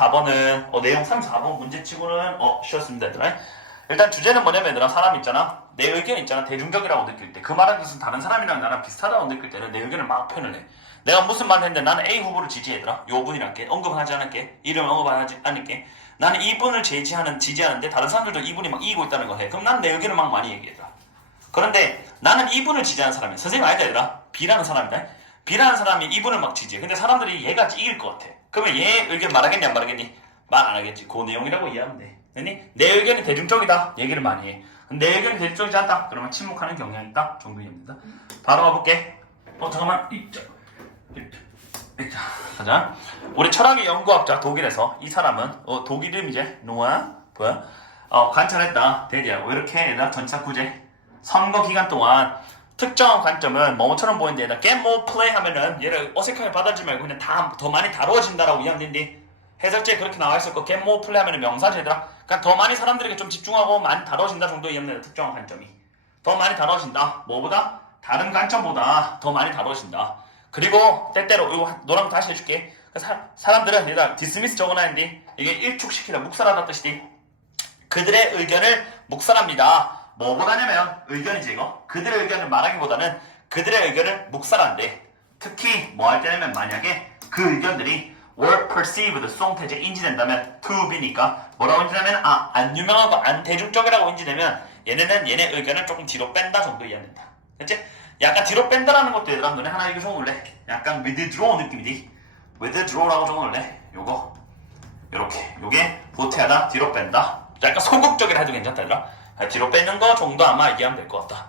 4번은 내용 3, 4번 문제치고는 쉬웠습니다 얘들아. 일단 주제는 뭐냐면 얘들아, 사람 있잖아, 내 의견 있잖아, 대중적이라고 느낄 때 그 말하는 것은 다른 사람이랑 나랑 비슷하다고 느낄 때는 내 의견을 막 표현을 해. 내가 무슨 말을 했는데 나는 A 후보를 지지해 얘들아. 요 분이랄게. 언급하지 않을게. 이름 언급하지 않을게. 나는 이분을 지지하는데 다른 사람들도 이분이 막 이기고 있다는 거 해. 그럼 나는 내 의견을 막 많이 얘기해 얘들아. 그런데 나는 이분을 지지하는 사람이야. 선생님 아니다 얘들아. B라는 사람이다. B라는 사람이 이분을 막 지지해. 근데 사람들이 얘가 이길 것 같아. 그러면 얘 의견 말하겠냐 안 말하겠니? 말 안 하겠지. 그 내용이라고 이해하면 돼. 됐니? 내 의견이 대중적이다. 얘기를 많이 해. 내 의견이 대중적이지 않다. 그러면 침묵하는 경향이 있다. 정도 이해합니다. 바로 가볼게. 잠깐만. 가자. 우리 철학의 연구학자 독일에서 이 사람은 독일 이름 이제 노아 뭐야? 관찰했다. 대리하고 이렇게 얘들아 전차 구제 선거 기간 동안 특정한 관점은 뭐뭐처럼 보이는데 얘들아 get more play 하면은 얘를 어색하게 받아들이지 말고 그냥 더 많이 다루어진다라고 이해하면 된디. 해설지에 그렇게 나와 있었고 get more play 하면은 명사제들아. 그러니까 더 많이 사람들에게 좀 집중하고 많이 다뤄진다 정도 이해하면 된다. 특정한 관점이 더 많이 다뤄진다. 뭐보다? 다른 관점보다 더 많이 다뤄진다. 그리고 때때로 이거 노랑 다시 해줄게. 사람들은 얘들아 디스미스 적어놔야지. 이게 일축시키다 묵살하다 뜻이지. 그들의 의견을 묵살합니다. 뭐보다냐면 의견이지 이거. 그들의 의견을 말하기보다는 그들의 의견을 묵살한대. 특히 뭐 할 때냐면 만약에 그 의견들이 were perceived 수동태제 인지된다면 to be니까 뭐라고 인지되면 안 유명하고 안 대중적이라고 인지되면 얘네는 얘네 의견을 조금 뒤로 뺀다 정도 이해한다. 그치? 약간 뒤로 뺀다라는 것도 얘들아 너네 하나 이거 적어놓을래? 약간 withdraw 느낌이지. withdraw라고 적어놓을래? 요거 요렇게 요게 보태하다 뒤로 뺀다. 약간 소극적이라 해도 괜찮다 얘들아. 뒤로 빼는 거 정도 아마 이해하면 될 것 같다.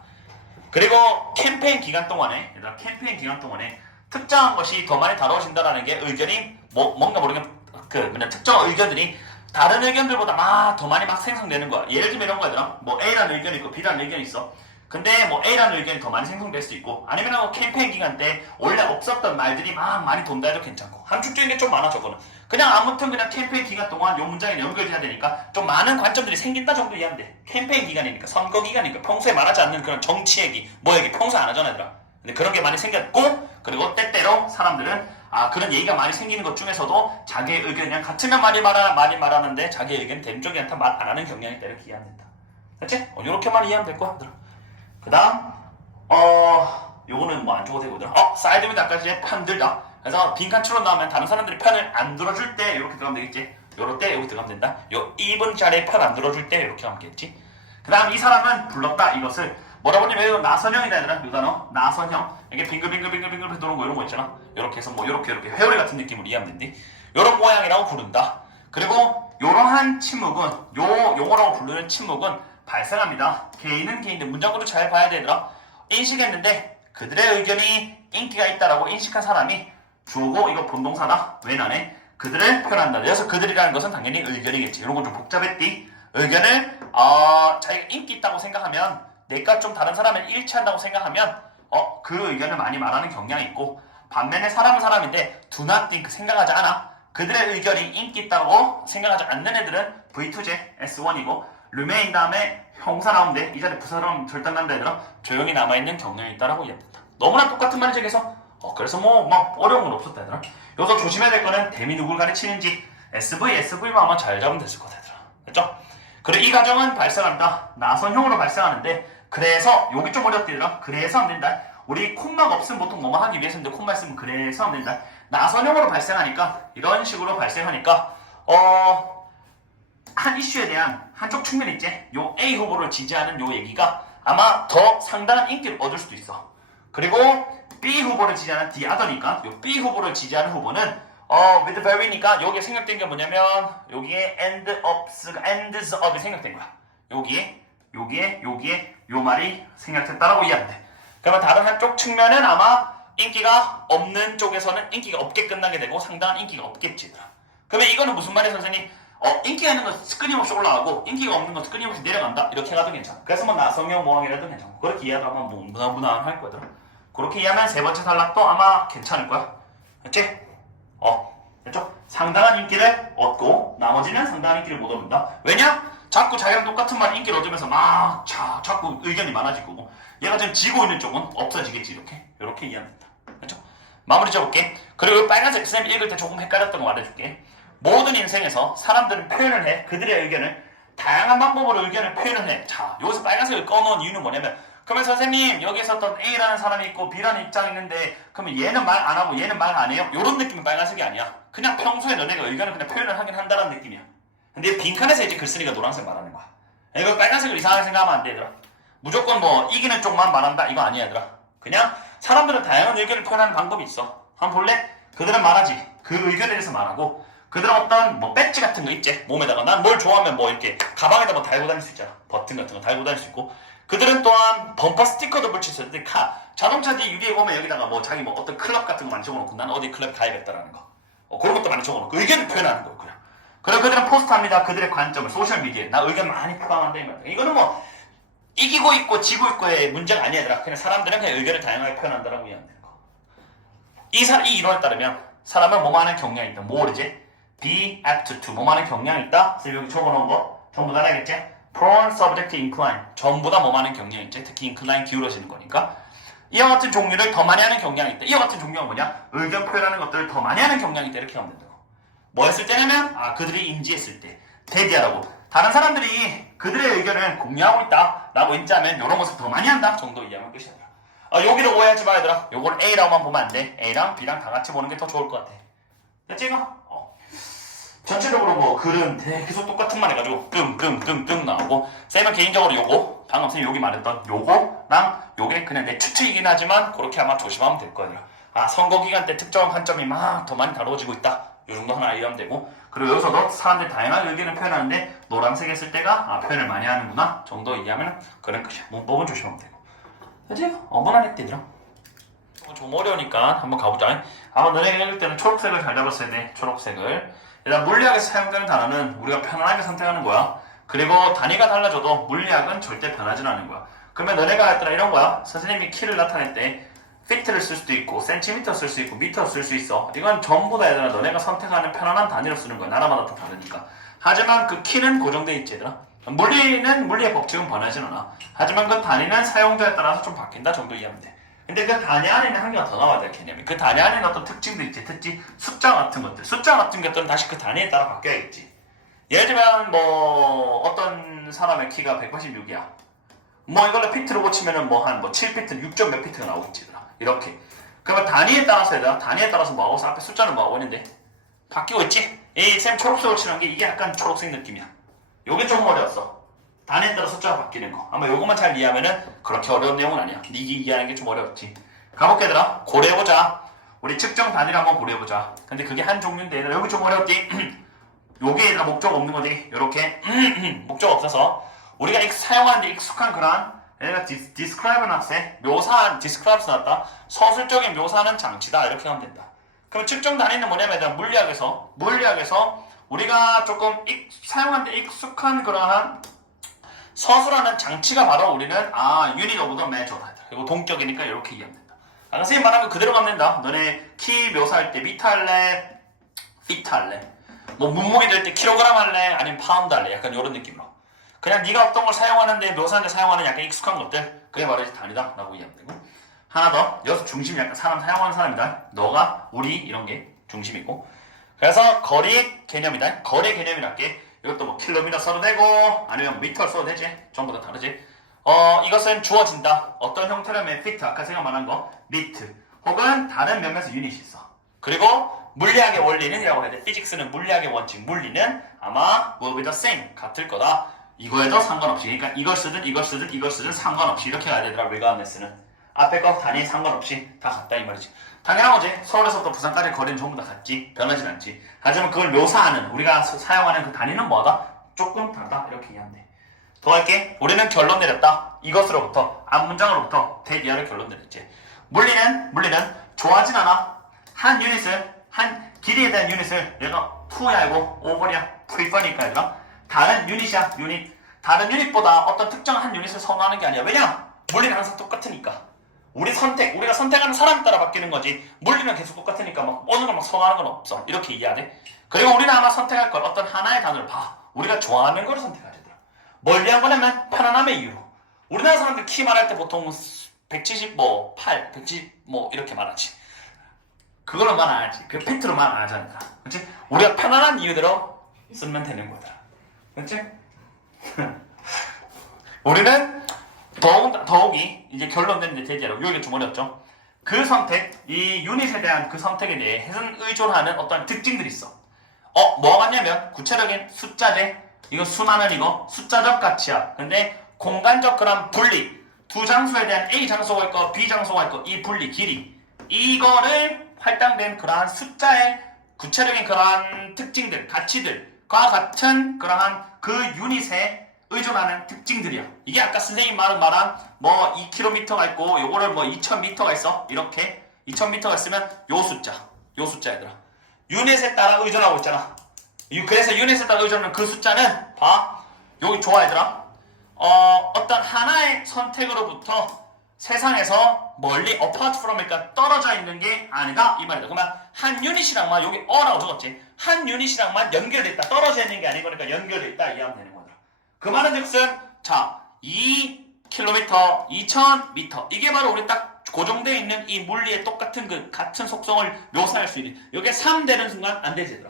그리고 캠페인 기간 동안에 얘들아 캠페인 기간 동안에 특정한 것이 더 많이 다뤄진다라는 게 의견이 뭔가 모르게 특정한 의견들이 다른 의견들보다 더 많이 생성되는 거야. 예를 들면 이런 거 얘들아. 뭐 A라는 의견이 있고 B라는 의견이 있어. 근데 뭐 A라는 의견이 더 많이 생성될 수도 있고 아니면 캠페인 기간 때 원래 없었던 말들이 많이 돈다 해도 괜찮고 함축적인 게 좀 많아 저거는. 그냥 아무튼 그냥 캠페인 기간 동안 요 문장에 연결돼야 되니까 좀 많은 관점들이 생긴다 정도 이해하면 돼. 캠페인 기간이니까 선거 기간이니까 평소에 말하지 않는 그런 정치 얘기 뭐 얘기 평소에 안 하잖아 얘들아. 근데 그런 게 많이 생겼고 그리고 때때로 사람들은 그런 얘기가 많이 생기는 것 중에서도 자기의 의견이랑 같으면 많이 말하는데 자기의 의견이 대중적이 않다 말 안 하는 경향이 있다 이렇게 이해하면 된다. 그렇지? 요렇게만 이해하면 될 거야 얘들아. 그 다음 요거는 뭐 안 줘도 되고 사이드 및 아까지 편들다. 그래서 빈칸처럼 나오면 다른 사람들이 편을 안 들어줄 때 이렇게 들어가면 되겠지. 요럴 때 여기 들어가면 된다. 요 2분짜리 편 안 들어줄 때 이렇게 하면 되겠지. 그 다음 이 사람은 불렀다. 이것을 뭐라고 하냐면 이거 나선형이다 얘들아. 요 단어 나선형. 이게 빙글빙글 도는 거 이런 거 있잖아. 요렇게 해서 뭐 요렇게 회오리 같은 느낌으로 이해하면 된디. 요런 모양이라고 부른다. 그리고 요러한 침묵은 요거라고 부르는 침묵은 발생합니다. 개인은 개인인데 문장구도 잘 봐야 되더라. 인식했는데 그들의 의견이 인기가 있다라고 인식한 사람이 주어고 이거 본동사다. 왜 나네? 그들을 표현한다. 그래서 그들이라는 것은 당연히 의견이겠지. 이런 건 좀 복잡했디. 의견을 자기가 인기 있다고 생각하면 내가 좀 다른 사람을 일치한다고 생각하면 그 의견을 많이 말하는 경향이 있고 반면에 사람은 사람인데 do not think 생각하지 않아. 그들의 의견이 인기 있다고 생각하지 않는 애들은 V2제 S1이고 remain 다음에 형사 나오는데 이 자리에 부사람 절대 안 난다 얘들아. 조용히 남아있는 경향이 있다라고 이해합니다. 너무나 똑같은 말이지 그래서 그래서 막 어려운 건 없었다 얘들아. 여기서 조심해야 될 거는 대미 누굴 가르치는지 SV만 아마 잘 잡으면 됐을 것 같아 얘들아. 됐죠? 그리고 이 과정은 발생한다. 나선형으로 발생하는데 그래서 여기 좀 어렵다 얘들아. 그래서 하면 된다. 우리 콤마가 없으면 보통 뭐만 하기 위해서인데 콤마 있으면 그래서 하면 된다. 나선형으로 발생하니까 이런 식으로 발생하니까 한 이슈에 대한 한쪽 측면 있지? 요 A 후보를 지지하는 요 얘기가 아마 더 상당한 인기를 얻을 수도 있어. 그리고 B 후보를 지지하는 the other니까 요 B 후보를 지지하는 후보는 with very니까 여기에 생략된 게 뭐냐면 여기에 ends up이 생략된 거야. 여기에 요 말이 생략됐다라고 이해하면 돼. 그러면 다른 한쪽 측면은 아마 인기가 없는 쪽에서는 인기가 없게 끝나게 되고 상당한 인기가 없겠지. 그러면 이거는 무슨 말이야 선생님? 인기가 있는 건 끊임없이 올라가고 인기가 없는 건 끊임없이 내려간다? 이렇게 해도 괜찮아. 그래서 뭐 나성형 모항이라도 괜찮고 그렇게 이해하면 뭐 무난할 거더라. 그렇게 이해하면 세 번째 탈락도 아마 괜찮을 거야. 됐지? 됐죠? 상당한 인기를 얻고 나머지는 상당한 인기를 못 얻는다. 왜냐? 자꾸 자기랑 똑같은 말 인기를 얻으면서 자꾸 의견이 많아지고 얘가 지금 지고 있는 쪽은 없어지겠지. 이렇게 이해하면 된다. 됐죠? 마무리 지어볼게. 그리고 빨간색 쌤 읽을 때 조금 헷갈렸던 거 말해줄게. 모든 인생에서 사람들은 표현을 해. 그들의 의견을 다양한 방법으로 의견을 표현을 해. 자, 여기서 빨간색을 꺼놓은 이유는 뭐냐면 그러면 선생님 여기서 어떤 A라는 사람이 있고 B라는 입장이 있는데 그러면 얘는 말 안 하고 얘는 말 안 해요? 이런 느낌은 빨간색이 아니야. 그냥 평소에 너네가 의견을 그냥 표현을 하긴 한다는 느낌이야. 근데 빈칸에서 이제 글 쓰니까 노란색 말하는 거야. 이거 빨간색을 이상하게 생각하면 안 돼, 얘들아. 무조건 뭐 이기는 쪽만 말한다 이거 아니야, 얘들아. 그냥 사람들은 다양한 의견을 표현하는 방법이 있어. 한번 볼래? 그들은 말하지. 그 의견에 대해서 말하고 그들은 어떤 뭐 배지 같은 거 있지. 몸에다가 난 뭘 좋아하면 뭐 이렇게 가방에다 뭐 달고 다닐 수 있잖아. 버튼 같은 거 달고 다닐 수 있고 그들은 또한 범퍼 스티커도 붙일 수 있는데 자동차 뒤 유리에 보면 여기다가 뭐 자기 뭐 어떤 클럽 같은 거 많이 적어놓고 난 어디 클럽 가입했다라는 거 그런 것도 많이 적어놓고 의견을 표현하는 거 그냥. 그리고 그들은 포스트합니다. 그들의 관점을 소셜미디어에 나 의견 많이 표방한다 이 말이야. 이거는 뭐 이기고 있고 지고 있고의 문제가 아니야 얘들아. 그냥 사람들은 그냥 의견을 다양하게 표현한다라고 이해하면 되는 거. 이 이론에 따르면 사람은 뭐만 하는 경향이 있다. 뭐 그러지? be apt to 뭐만 하는 경향이 있다. 그래서 여기 적어놓은 거 전부 다 알겠지? prone, subject, incline 전부 다 뭐만 하는 경향이 있지. 특히 incline 기울어지는 거니까 이와 같은 종류를 더 많이 하는 경향이 있다. 이와 같은 종류가 뭐냐? 의견 표현하는 것들을 더 많이 하는 경향이 있다. 이렇게 하면 된다고. 뭐 했을 때냐면 그들이 인지했을 때 대비하라고 다른 사람들이 그들의 의견을 공유하고 있다라고 인지하면 이런 것을 더 많이 한다 정도 이해하면 끝이야. 여기를 오해하지 마 얘들아. 요걸 A라고만 보면 안 돼. A랑 B랑 다 같이 보는 게 더 좋을 것 같아. 됐지 이거? 전체적으로 뭐 글은 계속 똑같은 말 해가지고 끙끙끙끙 나오고 쌤은 개인적으로 요거 방금 쌤이 여기 말했던 요거랑 요게 그냥 내 추측이긴 하지만 그렇게 아마 조심하면 될 거예요. 선거 기간 때 특정한 관점이 막 더 많이 다루어지고 있다. 요 정도 하나 이해하면 되고 그리고 여기서도 사람들이 다양한 의견을 표현하는데 노란색 했을 때가 표현을 많이 하는구나 정도 이해하면 그런 끝이야. 문법은 조심하면 되고. 그치? 무난했대 얘들아. 좀 어려우니까 한번 가보자. 아마 너네가 읽을 때는 초록색을 잘 잡았어야 돼. 초록색을. 일단 물리학에서 사용되는 단어는 우리가 편안하게 선택하는 거야. 그리고 단위가 달라져도 물리학은 절대 변하진 않는 거야. 그러면 너네가 했더라 이런 거야. 선생님이 키를 나타낼 때 피트를 쓸 수도 있고 센티미터 쓸 수 있고 미터 쓸 수 있어. 이건 전부 다 얘들아 너네가 선택하는 편안한 단위로 쓰는 거야. 나라마다 다 다르니까. 하지만 그 키는 고정돼 있지 얘들아. 물리는 물리의 법칙은 변하진 않아. 하지만 그 단위는 사용자에 따라서 좀 바뀐다 정도 이해하면 돼. 근데 그 단위 안에는 한 개가 더 나와야 될 개념이. 그 단위 안에는 어떤 특징도 있지. 특히 숫자 같은 것들. 숫자 같은 것들은 다시 그 단위에 따라 바뀌어야겠지. 예를 들면 뭐 어떤 사람의 키가 186이야. 뭐 이걸로 피트로 고치면은 뭐 한 7피트, 6점 몇 피트가 나오겠지. 이렇게. 그러면 단위에 따라서 얘들아. 단위에 따라서 뭐하고 앞에 숫자는 뭐하고 있는데 바뀌고 있지? 이 쌤 초록색으로 칠한 게 이게 약간 초록색 느낌이야. 요게 좀 어려웠어. 단위에 따라 숫자가 바뀌는 거. 아마 요것만 잘 이해하면은 그렇게 어려운 내용은 아니야. 네 이해하는 게 좀 어려웠지. 가볼게 얘들아. 고려해보자. 우리 측정 단위를 한번 고려해보자. 근데 그게 한 종류인데 얘들아 여기 좀 어려웠지? 요게 얘들아 목적 없는 거지. 요렇게 목적 없어서 우리가 사용하는데 익숙한 그런 얘가 describe는 학생 묘사한 describe 나왔다. 서술적인 묘사하는 장치다. 이렇게 하면 된다. 그럼 측정 단위는 뭐냐면 얘들아 물리학에서 우리가 조금 사용하는데 익숙한 그러한 서술하는 장치가 바로 우리는 unit of the measure다. 이거 동격이니까 이렇게 이해하면 된다. 선생님 말한 거 그대로 가면 된다. 너네 키 묘사할 때 미터 할래? 피트 할래? 뭐 몸무게 될 때 킬로그램 할래? 아니면 파운드 할래? 약간 이런 느낌으로. 그냥 네가 어떤 걸 사용하는데 묘사하는데 사용하는 약간 익숙한 것들 그게 바로 이제 단위다 라고 이해하면 되고 하나 더 여기서 중심이 약간 사람 사용하는 사람이다. 너가 우리 이런 게 중심이고 그래서 거리 개념이다. 거리 개념이란 게 이것도 뭐 킬로미터 써도 되고 아니면 미터 써도 되지. 전부 다 다르지. 이것은 주어진다. 어떤 형태라면 피트 아까 제가 말한 거 미트 혹은 다른 면에서 유닛이 있어. 그리고 물리학의 원리는 이라고 해야 돼. 피직스는 물리학의 원칙 물리는 아마 will be the same 같을 거다. 이거에도 상관없이 그러니까 이걸 쓰든 상관없이 이렇게 가야 되더라. 레가운네스는 앞에 거 단위 상관없이 다 같다 이 말이지. 당연한 거지. 서울에서부터 부산까지 거리는 전부 다 같지. 변하진 않지. 하지만 그걸 묘사하는 우리가 사용하는 그 단위는 뭐다? 조금 다르다. 이렇게 이해하면 돼. 더 할게. 우리는 결론 내렸다. 이것으로부터 앞문장으로부터 대비하를 결론 내렸지. 물리는 좋아하진 않아. 한 길이에 대한 유닛을 내가 2야 알고 오버야 프리퍼니까 얘들아. 다른 유닛이야 유닛. 다른 유닛보다 어떤 특정한 한 유닛을 선호하는 게 아니야. 왜냐? 물리는 항상 똑같으니까. 우리가 선택하는 사람에 따라 바뀌는 거지. 물리는 계속 똑같으니까 막 어느 걸 막 선호하는 건 없어. 이렇게 이해해야 돼. 그리고 우리는 아마 선택할 걸 어떤 하나의 단어를 봐. 우리가 좋아하는 거를 선택하야 되더라. 뭘 위한 거냐면 편안함의 이유로. 우리나라 사람들 키 말할 때 보통 170 8, 170 이렇게 말하지. 그걸로 말 안 하지. 그 팩트로 말 안 하잖아. 그렇지? 우리가 편안한 이유대로 쓰면 되는 거다. 그렇지? 우리는 더욱이 이제 결론 내는데 대체로 여기가 좀 어렵죠. 그 선택, 이 유닛에 대한 그 선택에 대해 의존하는 어떤 특징들이 있어. 뭐가 맞냐면 구체적인 숫자제, 이거 수많은 이거 숫자적 가치야. 근데 공간적 그런 분리, 두 장소에 대한 A 장소가 있고 B 장소가 있고 이 분리, 길이, 이거를 할당된 그러한 숫자의 구체적인 그러한 특징들, 가치들과 같은 그러한 그 유닛에 의존하는 특징들이야. 이게 아까 선생님 말한 뭐 2km가 있고 요거를 뭐 2000m가 있어. 이렇게 2000m가 있으면 요 숫자 얘들아. 유닛에 따라 의존하고 있잖아. 그래서 유닛에 따라 의존하는 그 숫자는 봐. 여기 좋아 얘들아. 어떤 하나의 선택으로부터 세상에서 멀리 apart from이니까 떨어져 있는 게 아니다 이 말이다. 그러면 한 유닛이랑만 여기 어라고 적었지. 한 유닛이랑만 연결돼 있다. 떨어져 있는 게 아니고 그러니까 연결돼 있다 이해하면 되는 거다. 그 말은 즉슨 자 2km, 2000m 이게 바로 우리 딱 고정되어 있는 이 물리의 똑같은 그 같은 속성을 묘사할 수 있는 여기에 3 되는 순간 안 되지 얘들아.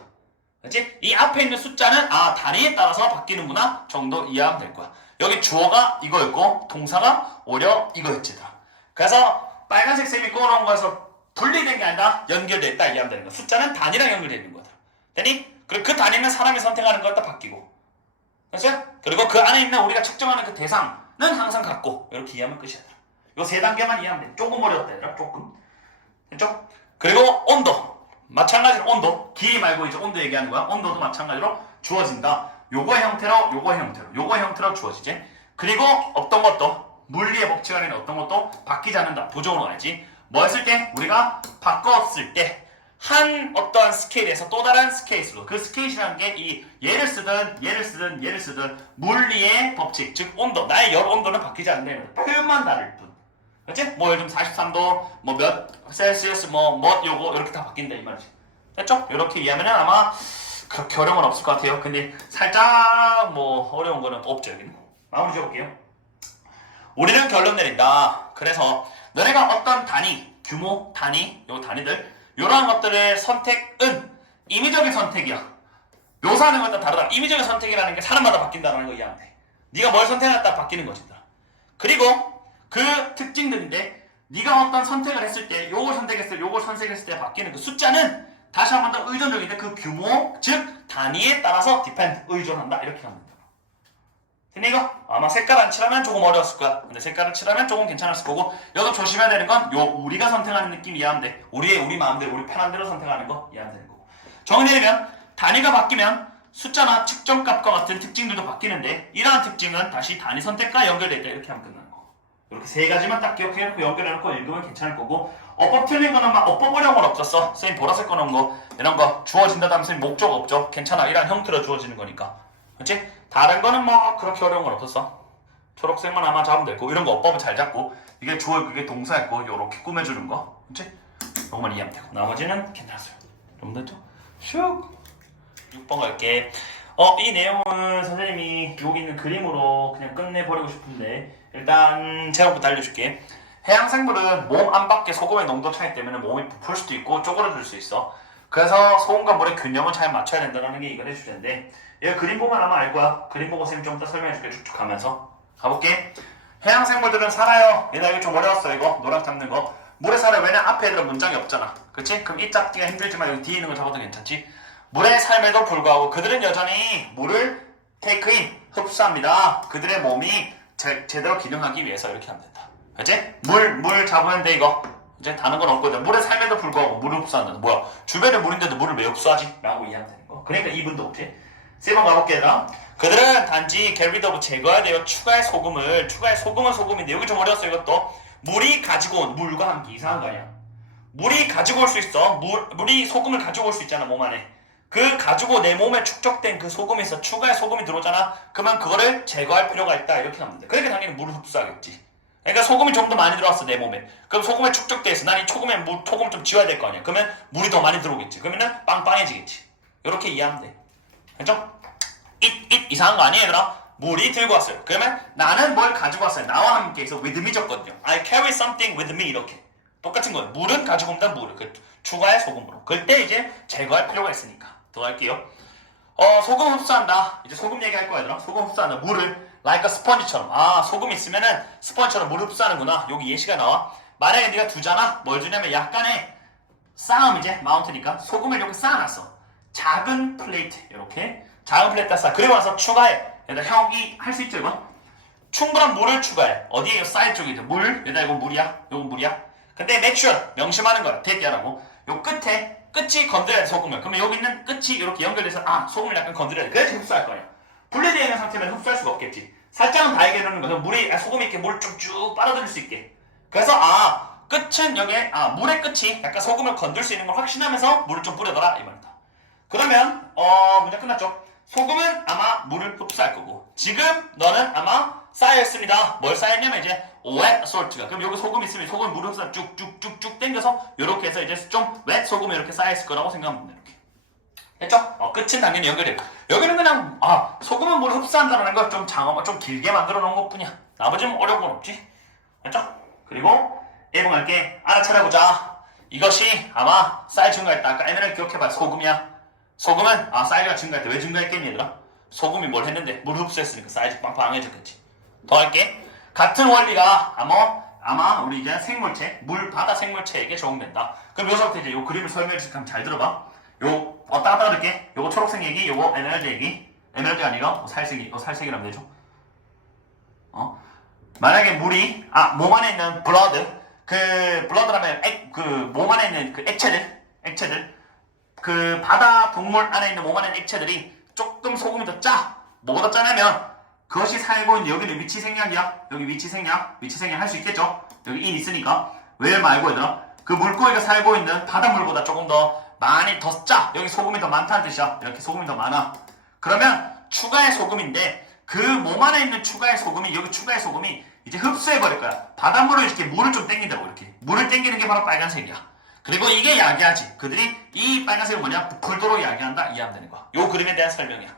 그렇지? 이 앞에 있는 숫자는 단위에 따라서 바뀌는구나 정도 이해하면 될 거야. 여기 주어가 이거였고 동사가 오히려 이거였지. 그래서 빨간색 셈이 꺼놓은 거에서 분리된 게 아니라 연결되어 있다 이해하면 되는 거야. 숫자는 단위랑 연결되어 있는 거다. 되니? 그리고 그 단위는 사람이 선택하는 거에 따라 바뀌고. 그렇죠? 그리고 그 안에 있는 우리가 측정하는 그 대상은 항상 같고 이렇게 이해하면 끝이야. 이 세 단계만 이해하면 돼. 조금 어렵다 얘들아. 조금. 됐죠? 그리고 온도. 마찬가지로 온도. 길이 말고 이제 온도 얘기하는 거야. 온도도 마찬가지로 주어진다. 요거의 형태로 요거의 형태로 주어지지. 그리고 어떤 것도 물리의 법칙 안에는 어떤 것도 바뀌지 않는다. 부정으로 가야지. 뭐 했을 때? 우리가 바꿨을 때 한 어떤 스케일에서 또 다른 스케일로 그 스케일이라는 게 이 얘를 쓰든 물리의 법칙 즉 온도 나의 열 온도는 바뀌지 않는다면 표현만 다를 뿐. 그렇지? 뭐 요즘 43도 뭐 몇 셀시어스 뭐 요거 이렇게 다 바뀐다 이 말이지. 됐죠? 이렇게 이해하면 아마 그렇게 어려운 건 없을 것 같아요. 근데 살짝 뭐 어려운 거는 없죠. 여기는. 마무리 지어볼게요. 우리는 결론 내린다. 그래서 너네가 어떤 단위, 규모, 단위, 요 단위들 이러한 것들의 선택은 임의적인 선택이야. 묘사하는 것과 다르다. 임의적인 선택이라는 게 사람마다 바뀐다는 거 이해하면 돼. 네가 뭘 선택하냐에 따라 바뀌는 것이다. 그리고 그 특징들인데 네가 어떤 선택을 했을 때 요걸 선택했을 때 바뀌는 그 숫자는 다시 한 번 더 의존적인데 그 규모, 즉 단위에 따라서 depend, 의존한다. 이렇게 하면 된다. 근데 이거 아마 색깔 안 칠하면 조금 어려웠을 거야. 근데 색깔을 칠하면 조금 괜찮았을 거고 여기서 조심해야 되는 건 요 우리가 선택하는 느낌 이해하면 돼. 우리 마음대로 우리 편한 대로 선택하는 거 이해하면 되는 거고. 정리되면 단위가 바뀌면 숫자나 측정값과 같은 특징들도 바뀌는데 이러한 특징은 다시 단위 선택과 연결되어 있다. 이렇게 하면 끝나는 거. 이렇게 세 가지만 딱 기억해놓고 연결해놓고 읽으면 괜찮을 거고 어법 틀린 거는 막 어법 어려운 건 없었어. 선생님 보라색 꺼놓은 거 이런 거 주어진다면 선생님 목적 없죠. 괜찮아. 이런 형태로 주어지는 거니까. 그렇지? 다른 거는 뭐 그렇게 어려운 건 없었어. 초록색만 아마 잡으면 되고 이런 거 어법은 잘 잡고 이게 주어 그게 동사였고 요렇게 꾸며주는 거. 그렇지? 요거만 이해하면 되고 나머지는 괜찮았어요. 좀 됐죠? 슉 6번 갈게. 이 내용은 선생님이 여기 있는 그림으로 그냥 끝내버리고 싶은데 일단 제목부터 알려줄게. 해양생물은 몸 안팎의 소금의 농도 차이 때문에 몸이 부풀 수도 있고 쪼그러들 수 있어. 그래서 소금과 물의 균형을 잘 맞춰야 된다는 게 이거의 주제인데 얘 그림 보면 아마 알 거야. 그림 보고 쌤이 좀 더 설명해줄게. 쭉쭉 가면서 가볼게. 해양생물들은 살아요. 얘나 이거 좀 어려웠어. 이거 노랑 잡는 거 물에 살아요. 왜냐 앞에 애들은 문장이 없잖아. 그치? 그럼 이 잡기가 힘들지만 여기 뒤에 있는 거 잡아도 괜찮지? 물의 삶에도 불구하고 그들은 여전히 물을 테이크인 흡수합니다. 그들의 몸이 제대로 기능하기 위해서 이렇게 하면 된다. 그치? 물 잡으면 돼 이거. 이제 다른 건 없거든. 물의 삶에도 불구하고 물을 흡수한다. 뭐야? 주변에 물인데도 물을 왜 흡수하지? 라고 이해하면 되는 거. 그러니까 이분도 없지. 세번 가볼게 얘들아. 그들은 단지 get rid of 제거해야 돼요. 추가의 소금은 소금인데 여기 좀 어려웠어 이것도. 물이 가지고 온 물과 함께 이상한 거 아니야. 물이 가지고 올 수 있어. 물이 소금을 가지고 올 수 있잖아 몸 안에. 그 가지고 내 몸에 축적된 그 소금에서 추가의 소금이 들어오잖아. 그러면 그거를 제거할 필요가 있다 이렇게 하면 돼. 그러니까 당연히 물을 흡수하겠지. 그러니까 소금이 좀 더 많이 들어왔어 내 몸에. 그럼 소금에 축적돼 있어. 난 이 소금을 좀 지워야 될 거 아니야. 그러면 물이 더 많이 들어오겠지. 그러면은 빵빵해지겠지. 이렇게 이해하면 돼. 그렇죠? 이상한 거 아니에요 얘들아? 물이 들고 왔어요. 그러면 나는 뭘 가지고 왔어요. 나와 함께 해서 with me 줬거든요. I carry something with me 이렇게. 똑같은 거예요. 물은 가지고 온다 물을 추가해 소금으로. 그때 이제 제거할 필요가 있으니까. 더 할게요. 소금 흡수한다. 이제 소금 얘기할 거야 얘들아. 소금 흡수한다. 물을 like a sponge처럼. 소금 있으면은 스펀지처럼 물 흡수하는구나. 여기 예시가 나와. 만약에 네가 두잖아. 뭘 주냐면 약간의 쌓음 이제 마운트니까 소금을 이렇게 쌓아놨어. 작은 플레이트 이렇게 작은 플레이트에 쌓아. 그리고 나서 추가해. 얘들아 형이 할 수 있죠 이거? 충분한 물을 추가해. 어디에 사이드 쪽에 있는 물. 얘들아 이건 물이야. 이건 물이야. 근데 make sure 명심하는 거야. 대띠하라고. 요 끝이 건드려야 돼 소금을. 그러면 여기 있는 끝이 이렇게 연결돼서 소금을 약간 건드려야 돼. 그래야지 흡수할 거야. 분리되어 있는 상태면 흡수할 수가 없겠지. 살짝은 다이게 해놓는 거는 물이 소금이 이렇게 물 쭉쭉 빨아들일 수 있게. 그래서 끝은 여기에 물의 끝이 약간 소금을 건들 수 있는 걸 확신하면서 물을 좀 뿌려둬라 이 말이다. 그러면 문제 끝났죠. 소금은 아마 물을 흡수할 거고 지금 너는 아마 쌓여있습니다. 뭘 쌓였냐면 이제 wet salt가. 그럼 여기 소금 있으면 소금 물을 흡수 쭉쭉쭉쭉 당겨서 이렇게 해서 이제 좀 wet 소금이 이렇게 쌓여있을 거라고 생각하면 됩니다. 이렇게. 됐죠? 끝은 당연히 연결돼요. 여기는 그냥 소금은 물을 흡수한다는 걸 좀 장어만 좀 길게 만들어 놓은 것 뿐이야. 나머지는 어려운 건 없지. 됐죠? 그리고 1번 갈게. 알아차려보자. 이것이 아마 사이즈 증가했다. 아까 에메랄드 기억해봐. 소금이야. 소금은 사이즈가 증가했다. 왜 증가했겠니 얘들아? 소금이 뭘 했는데 물 흡수했으니까 사이즈 빵빵해졌겠지. 더 할게. 같은 원리가 아마 우리 이제 생물체, 바다 생물체에게 적용된다. 그럼 여기서부터 이제 요 그림을 설명해 줄게. 한번 잘 들어봐. 따라 들을게. 요거 초록색 얘기, 요거 에메랄드 얘기. 에메랄드가 아니라 살색이라면 되죠. 만약에 물이 몸 안에 있는 블러드라면 몸 안에 있는 그 액체들 그 바다 동물 안에 있는 몸 안에 있는 액체들이 조금 소금이 더 짜. 뭐보다 짜냐면 그것이 살고 있는 여기는 위치생략이야. 여기 위치생략 할 수 있겠죠. 여기 인 있으니까. 왜 말고 얘들아? 그 물고기가 살고 있는 바닷물보다 조금 더 많이 더 짜. 여기 소금이 더 많다는 뜻이야. 이렇게 소금이 더 많아. 그러면 추가의 소금인데 그 몸 안에 있는 추가의 소금이 여기 추가의 소금이 이제 흡수해버릴 거야. 바닷물을 이렇게 물을 좀 땡긴다고 이렇게. 물을 땡기는 게 바로 빨간색이야. 그리고 이게 야기하지. 그들이 이 빨간색은 뭐냐? 부풀도록 야기한다. 이해하면 되는 거야. 요 그림에 대한 설명이야.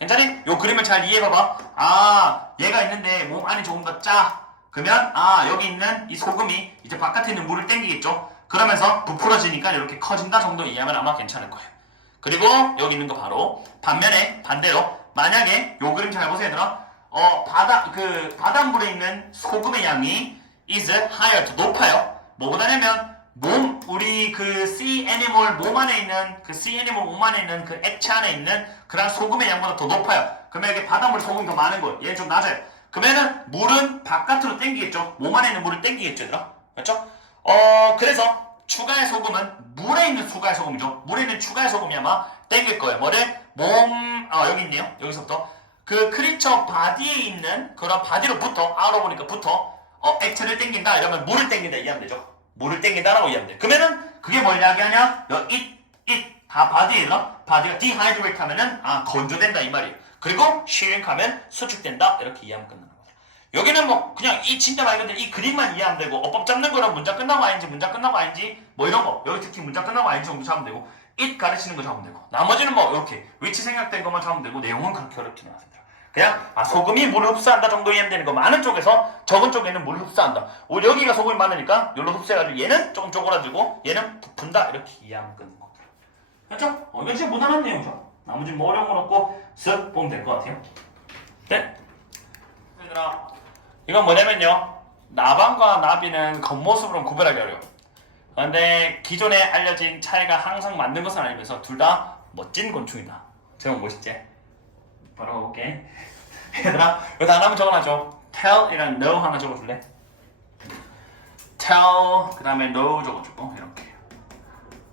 괜찮니? 요 그림을 잘 이해해봐봐. 얘가 있는데 몸 안이 조금 더 짜. 그러면 여기 있는 이 소금이 이제 바깥에 있는 물을 땡기겠죠. 그러면서 부풀어지니까 이렇게 커진다 정도 이해하면 아마 괜찮을 거예요. 그리고 여기 있는 거 바로 반대로 만약에 요 그림 잘 보세요 얘들아. 바닷물에 있는 소금의 양이 is higher, 더 높아요. 뭐보다냐면 우리 그 sea animal 몸 안에 있는 그 액체 안에 있는 그런 소금의 양보다 더 높아요. 그러면 이게 바닷물 소금이 더 많은 거예요. 얘는 좀 낮아요. 그러면은 물은 바깥으로 땡기겠죠. 몸 안에 있는 물을 땡기겠죠, 얘들아. 그렇죠? 그래서 추가의 소금은 물에 있는 추가의 소금이죠. 물에 있는 추가의 소금이 아마 땡길 거예요. 여기 있네요. 여기서부터 그 크리처 바디에 있는 그런 바디로부터 보니까 액체를 땡긴다 이러면 물을 땡긴다 이해하면 되죠. 물을 땡긴다라고 이해하면 돼. 그러면은 그게 뭘 이야기하냐? 다 바디가 dehydrate 하면은 건조된다 이 말이에요. 그리고 shrink 하면 수축된다 이렇게 이해하면 끝나는 거예요. 여기는 그냥 진짜 말 그대로 이 그림만 이해하면 되고 어법 잡는 거랑 문장 끝나고 아닌지 이런 거 여기 특히 문장 끝나고 아닌지 정도 잡으면 되고 it 가르치는 거 잡으면 되고 나머지는 이렇게 위치 생략된 것만 잡으면 되고 내용은 그렇게 어렵지는 않습니다. 그냥 소금이 물을 흡수한다 정도 이해하면 되는 거. 많은 쪽에서 적은 쪽에는 물을 흡수한다. 오히려 여기가 소금이 많으니까 여기로 흡수해가지고 얘는 조금 쪼그라들고 얘는 부푼다 이렇게 이해하면 끝는 겁니다. 그렇죠? 이건 진짜 무난한 내용이죠. 나머지는 어려운 건 없고 쓱 보면 될 것 같아요. 네? 얘들아 이건 뭐냐면요 나방과 나비는 겉모습으로는 구별하기 어려워. 그런데 기존에 알려진 차이가 항상 맞는 것은 아니면서 둘 다 멋진 곤충이다. 제목 멋있지? 바로 가볼게. 얘들아 여기다 하나만 적어놔줘. tell이랑 know 하나 적어줄래? tell 그 다음에 know 적어주고 이렇게.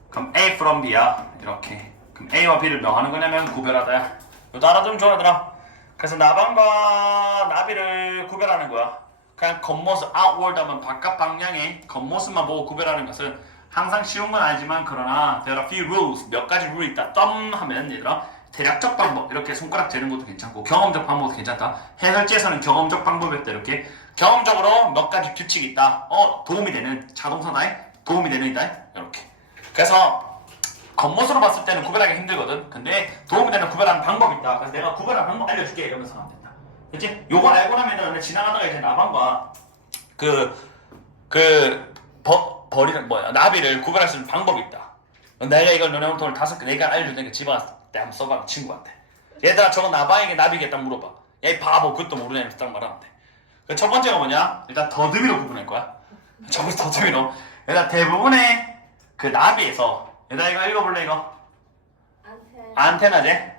그럼 A from B야 이렇게. 그럼 A와 B를 뭐 하는 거냐면 구별하다야. 이거 알아두면 좋아 얘들아. 그래서 나방과 나비를 구별하는 거야. 그냥 겉모습 outward 하면 바깥 방향의 겉모습만 보고 구별하는 것은 항상 쉬운 건 아니지만 그러나 there are few rules 몇 가지 룰이 있다. 하면 얘들아 대략적 방법 이렇게 손가락 재는 것도 괜찮고 경험적 방법도 괜찮다. 해설지에서는 경험적 방법이었다. 이렇게 경험적으로 몇 가지 규칙이 있다. 도움이 되는 자동사나에 도움이 되는 이다. 이렇게. 그래서 겉모습으로 봤을 때는 구별하기 힘들거든. 근데 도움이 되는 구별하는 방법이 있다. 그래서 내가 구별하는 방법 알려줄게 이러면서 하면 된다. 그치? 요거 알고 나면은 지나가다가 이제 나방과 나비를 구별할 수 있는 방법이 있다. 내가 이걸 너네한테 오늘 5개 내가 알려줄 테니까 집에 왔을 때 한번 써봐 친구한테. 얘들아 저거 나방에게 나비게 딱 물어봐. 야 이 바보 그것도 모르냐 이렇게 딱 말하면 돼. 첫 번째가 뭐냐? 일단 더듬이로 구분할 거야. 저거 더듬이로. 일단 대부분의 그 나비에서 얘들아 이거 읽어볼래 이거? 안테나제?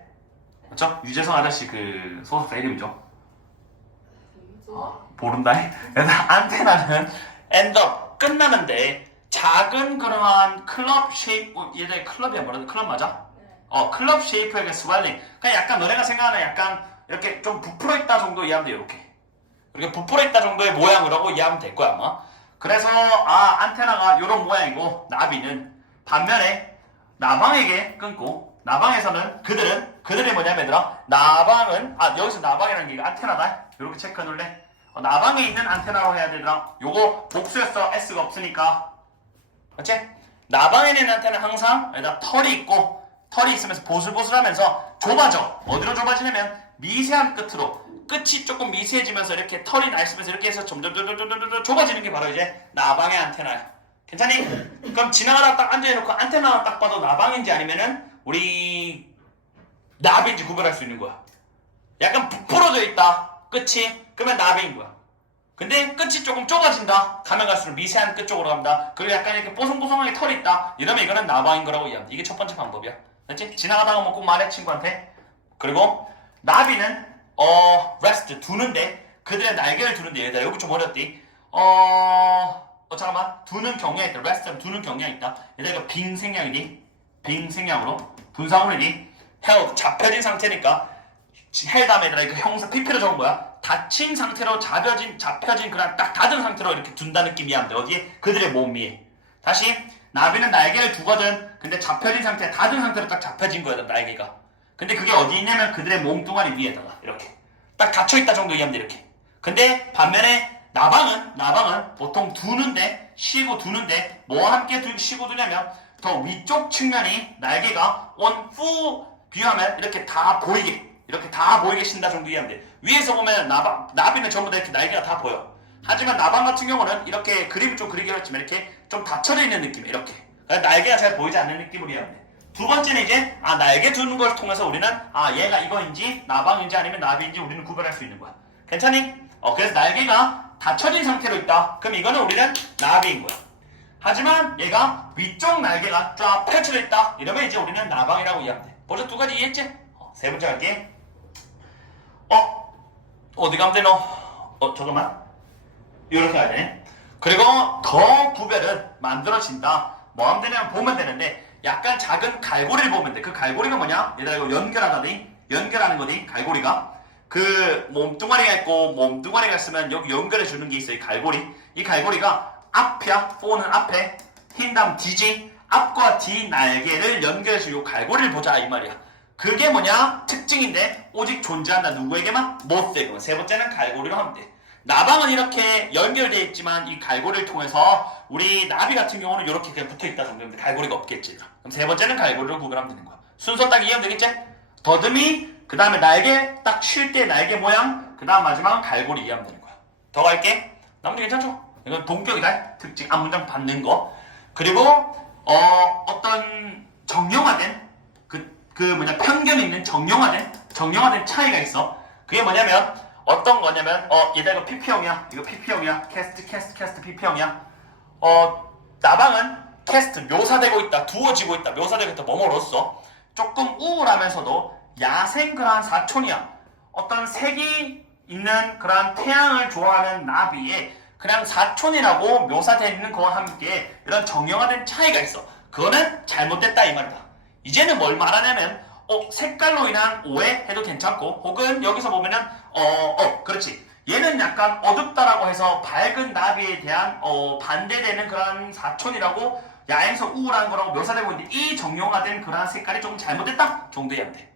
맞죠? 유재석 아저씨 그 소속사 이름이죠? 모른다. 얘들아 안테나는 엔더 끝나는데 작은 그러한 클럽 쉐이프 얘들 클럽이야 뭐라든 클럽 맞아? 클럽 쉐이프의 스웰링 그냥 약간 너네가 생각하는 약간 이렇게 좀 부풀어 있다 정도 이해하면 돼. 이렇게 부풀어 있다 정도의 모양이라고 이해하면 될 거야 아마. 그래서 안테나가 이런 모양이고 나비는 반면에 나방에게 끊고 나방에서는 그들이 뭐냐면 얘들아 나방은 여기서 나방이라는 게 안테나다 이렇게 체크해 놓을래. 나방에 있는 안테나로 해야 되더라. 요거 복수였어. S가 없으니까. 맞지? 나방에 있는 안테나는 항상 여기다 털이 있고 털이 있으면서 보슬보슬하면서 좁아져. 어디로 좁아지냐면 미세한 끝으로 끝이 조금 미세해지면서 이렇게 털이 나 있으면서 이렇게 해서 점점 좁아지는 게 바로 이제 나방의 안테나야. 괜찮니? 그럼 지나가다 딱 앉아놓고 안테나만 딱 봐도 나방인지 아니면은 우리 나비인지 구별할 수 있는 거야. 약간 부풀어져 있다. 끝이 그러면 나비인 거야. 근데 끝이 조금 좁아진다. 가면 갈수록 미세한 끝 쪽으로 갑니다. 그리고 약간 이렇게 뽀송뽀송하게 털이 있다. 이러면 이거는 나방인 거라고 이해합니다. 이게 첫 번째 방법이야. 됐지? 지나가다가 뭐 꼭 말해 친구한테. 그리고 나비는 rest 두는데 그들의 날개를 두는데 얘들아 여기 좀 어렵디? 잠깐만 두는 경향이 있다. rest는 두는 경향이 있다. 얘들아 이거 빙생략이니? 빙생략으로 분사구문이니? held 잡혀진 상태니까 헬 다음에 얘들아 이거 형사 PP로 적은 거야. 닫힌 상태로 잡혀진 그런 딱 닫은 상태로 이렇게 둔다 느낌이 한데 어디에? 그들의 몸 위에. 다시 나비는 날개를 두거든. 근데 잡혀진 상태 닫은 상태로 딱 잡혀진 거야 날개가. 근데 그게 어디 있냐면 그들의 몸뚱아리 위에다가 이렇게 딱 닫혀있다 정도 이해하면 돼 이렇게. 근데 반면에 나방은 보통 쉬고 두는데 뭐와 함께 쉬고 두냐면 더 위쪽 측면이 날개가 후 비유하면 이렇게 다 보이게 쉰다 정도 이해하면 돼. 위에서 보면 나비는 전부 다 이렇게 날개가 다 보여. 하지만 나방 같은 경우는 이렇게 그림을 좀 그리기 어렵지만 이렇게 좀 닫혀져 있는 느낌 이렇게. 날개가 잘 보이지 않는 느낌으로 이해하면 돼. 두 번째는 이제 날개 두는 걸 통해서 우리는 얘가 이거인지 나방인지 아니면 나비인지 우리는 구별할 수 있는 거야. 괜찮니? 그래서 날개가 닫혀진 상태로 있다. 그럼 이거는 우리는 나비인 거야. 하지만 얘가 위쪽 날개가 쫙 펼쳐져 있다. 이러면 이제 우리는 나방이라고 이해하면 돼. 벌써 두 가지 이해했지? 세 번째 할게. 어디 가면 되노? 잠깐만. 이렇게 해야 되네. 그리고 더 구별은 만들어진다. 뭐 하면 되냐면 보면 되는데 약간 작은 갈고리를 보면 돼. 그 갈고리가 뭐냐? 얘들아 이거 연결하는 거니? 갈고리가. 그 몸뚱아리가 있고 몸뚱아리가 있으면 여기 연결해 주는 게 있어. 이 갈고리. 이 갈고리가 앞이야. O는 앞에. 흰 다음 D지. 앞과 뒤 날개를 연결해 주고 갈고리를 보자 이 말이야. 그게 뭐냐? 특징인데 오직 존재한다. 누구에게만? 못되고. 세 번째는 갈고리로 하면 돼. 나방은 이렇게 연결되어 있지만 이 갈고리를 통해서 우리 나비 같은 경우는 이렇게 그냥 붙어있다 정도인데 갈고리가 없겠지. 그럼 세 번째는 갈고리로 구별하면 되는 거야. 순서 딱 이해하면 되겠지? 더듬이, 그 다음에 날개, 딱 쉴 때 날개 모양, 그 다음 마지막은 갈고리 이해하면 되는 거야. 더 갈게. 나머지 괜찮죠? 이건 동격이다. 특징, 앞문장 받는 거. 그리고 어떤 정형화된 편견이 있는 정형화된 차이가 있어. 그게 뭐냐면 어떤 거냐면 얘들아 이거 PP형이야. 이거 PP형이야. 캐스트 PP형이야. 나방은 캐스트 묘사되고 있다. 두어지고 있다. 묘사되고 있다. 뭐뭐로써 조금 우울하면서도 야생 그러한 사촌이야. 어떤 색이 있는 그러한 태양을 좋아하는 나비에 그냥 사촌이라고 묘사되어 있는 거와 함께 이런 정형화된 차이가 있어. 그거는 잘못됐다 이 말이다. 이제는 뭘 말하냐면 색깔로 인한 오해 해도 괜찮고 혹은 여기서 보면은 그렇지. 얘는 약간 어둡다라고 해서 밝은 나비에 대한 반대되는 그런 사촌이라고 야행성 우울한 거라고 묘사되고 있는데 이 정형화된 그런 색깔이 조금 잘못됐다 정도 이해하면 돼.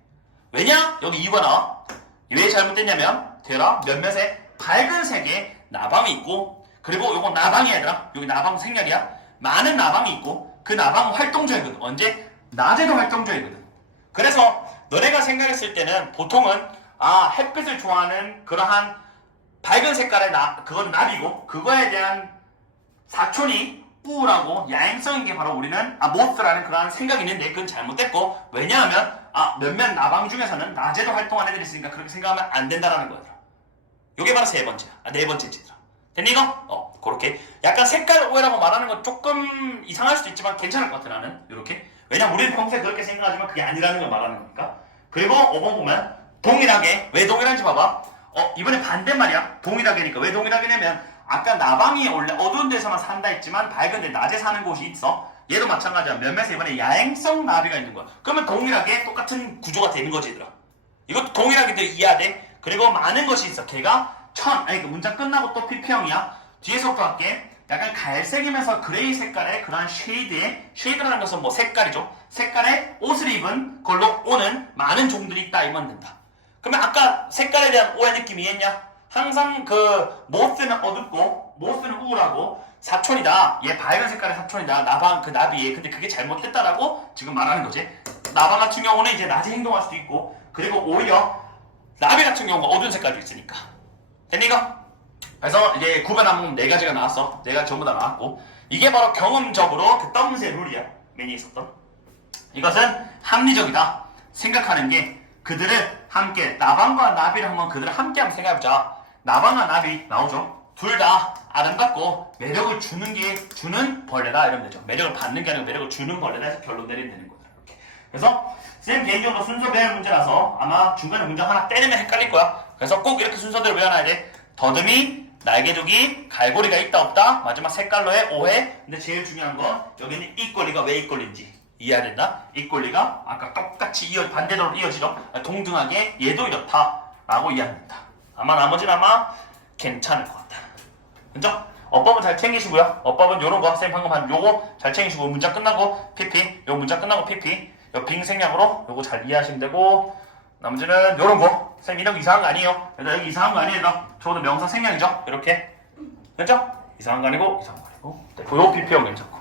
왜냐? 여기 2번 나와. 왜 잘못됐냐면 대라 몇몇에 밝은 색의 나방이 있고 그리고 요거 나방이 아니라 여기 나방 생략이야. 많은 나방이 있고 그 나방은 활동적이거든. 언제? 낮에도 활동적이거든. 그래서 너네가 생각했을 때는 보통은 햇빛을 좋아하는 그러한 밝은 색깔의 그건 나비고 그거에 대한 사촌이 우울하고 야행성인 게 바로 우리는 모스라는 그러한 생각이 있는데 그건 잘못됐고 왜냐하면 몇몇 나방 중에서는 낮에도 활동하는 애들이 있으니까 그렇게 생각하면 안 된다라는 거예요. 요게 바로 세 번째, 네 번째지더라. 됐니 이거? 그렇게 약간 색깔 오해라고 말하는 건 조금 이상할 수도 있지만 괜찮을 것 같아 나는 이렇게. 왜냐면 우리는 평소에 그렇게 생각하지만 그게 아니라는 걸 말하는 거니까. 그리고 5번 보면 동일하게 왜 동일한지 봐봐. 이번에 반대말이야. 동일하게니까 왜 동일하게냐면 아까 나방이 원래 어두운 데서만 산다 했지만 밝은 데 낮에 사는 곳이 있어. 얘도 마찬가지야. 몇몇에 이번에 야행성 나비가 있는 거야. 그러면 동일하게 똑같은 구조가 되는 거지 얘들아. 이것도 동일하게 이해해야 돼. 그리고 많은 것이 있어. 걔가 그 문장 끝나고 또 PP형이야. 뒤에서부터 할게. 약간 갈색이면서 그레이 색깔의 그런 쉐이드라는 것은 뭐 색깔이죠. 색깔의 옷을 입은 걸로 오는 많은 종들이 있다 이만 된다. 그러면 아까 색깔에 대한 오해 느낌 이해했냐? 항상 그 모스는 어둡고 모스는 우울하고 사촌이다. 얘 밝은 색깔의 사촌이다. 나방 그 나비에. 근데 그게 잘못됐다라고 지금 말하는 거지. 나방 같은 경우는 이제 낮에 행동할 수도 있고 그리고 오히려 나비 같은 경우가 어두운 색깔도 있으니까. 됐니 이거? 그래서 이제 구별하면 4가지가 나왔어. 4가지 전부 다 나왔고 이게 바로 경험적으로 그 덤스의 룰이야. 맨이 있었던. 이것은 합리적이다. 생각하는 게 그들을 함께 나방과 나비를 한번 그들을 함께 한번 생각해보자. 나방과 나비 나오죠. 둘 다 아름답고 매력을 주는 벌레다 이러면 되죠. 매력을 받는 게 아니고 매력을 주는 벌레다 해서 결론 내리면 되는 거다. 이렇게. 그래서 쌤 개인적으로 순서 배열 문제라서 아마 중간에 문장 하나 떼내면 헷갈릴 거야. 그래서 꼭 이렇게 순서대로 외워놔야 돼. 더듬이, 날개두기, 갈고리가 있다 없다, 마지막 색깔로의 오해. 근데 제일 중요한 건 여기는 이꼴리가 왜 이꼴린지 이해해야 된다. 이꼴리가 아까 똑같이 반대로 이어지죠. 동등하게 얘도 이렇다라고 이해하면 된다. 아마 나머지는 괜찮을 것 같다. 그죠? 어법은 잘 챙기시고요. 어법은 요런 거 쌤 방금 한 요거 잘 챙기시고 문장 끝나고 PP, 요 문장 끝나고 PP, 요 빙 생략으로 요거 잘 이해하시면 되고 나머지는 요런 거 쌤 이런 거 이상한 거 아니에요. 여기 이상한 거 아니에요. 저도 명사 생략이죠. 이렇게. 그죠? 이상한 거 아니고 요 PP형 괜찮고